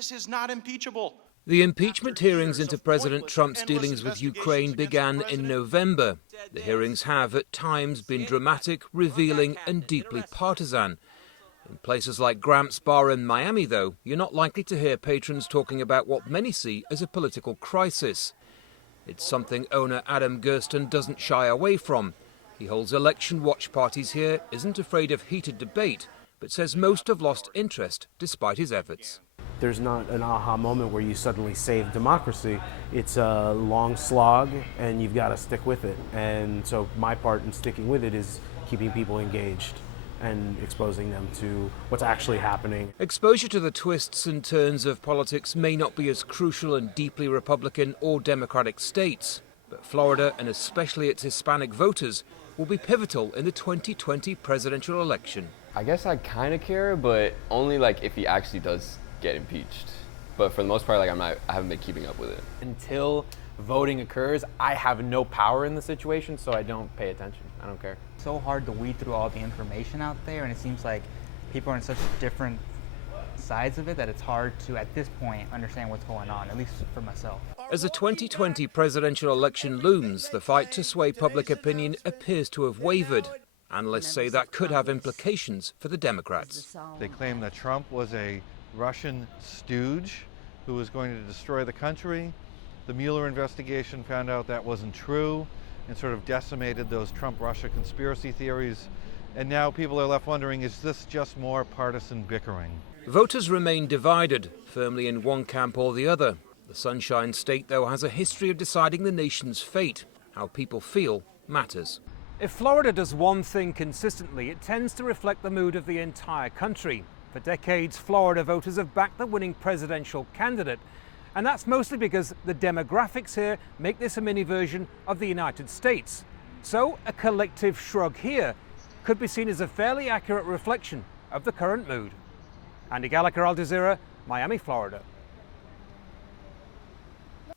This is not impeachable. The impeachment hearings into President Trump's dealings with Ukraine began in November. The hearings have, at times, been dramatic, revealing and deeply partisan. In places like Gramps Bar in Miami, though, you're not likely to hear patrons talking about what many see as a political crisis. It's something owner Adam Gersten doesn't shy away from. He holds election watch parties here, isn't afraid of heated debate, but says most have lost interest despite his efforts. There's not an aha moment where you suddenly save democracy. It's a long slog, and you've got to stick with it. And so my part in sticking with it is keeping people engaged and exposing them to what's actually happening. Exposure to the twists and turns of politics may not be as crucial in deeply Republican or Democratic states, but Florida, and especially its Hispanic voters, will be pivotal in the 2020 presidential election. I guess I kind of care, but only like if he actually does get impeached. But for the most part, like I haven't been keeping up with it. Until voting occurs, I have no power in the situation, so I don't pay attention. I don't care. It's so hard to weed through all the information out there, and it seems like people are on such different sides of it that it's hard to, at this point, understand what's going on, at least for myself. As the 2020 presidential election looms, the fight to sway public opinion appears to have wavered. Analysts say that could have implications for the Democrats. They claim that Trump was a Russian stooge who was going to destroy the country. The Mueller investigation found out that wasn't true and sort of decimated those Trump-Russia conspiracy theories. And now people are left wondering, is this just more partisan bickering? Voters remain divided, firmly in one camp or the other. The Sunshine State, though, has a history of deciding the nation's fate. How people feel matters. If Florida does one thing consistently, it tends to reflect the mood of the entire country. For decades, Florida voters have backed the winning presidential candidate. And that's mostly because the demographics here make this a mini version of the United States. So a collective shrug here could be seen as a fairly accurate reflection of the current mood. Andy Gallagher, Al Jazeera, Miami, Florida.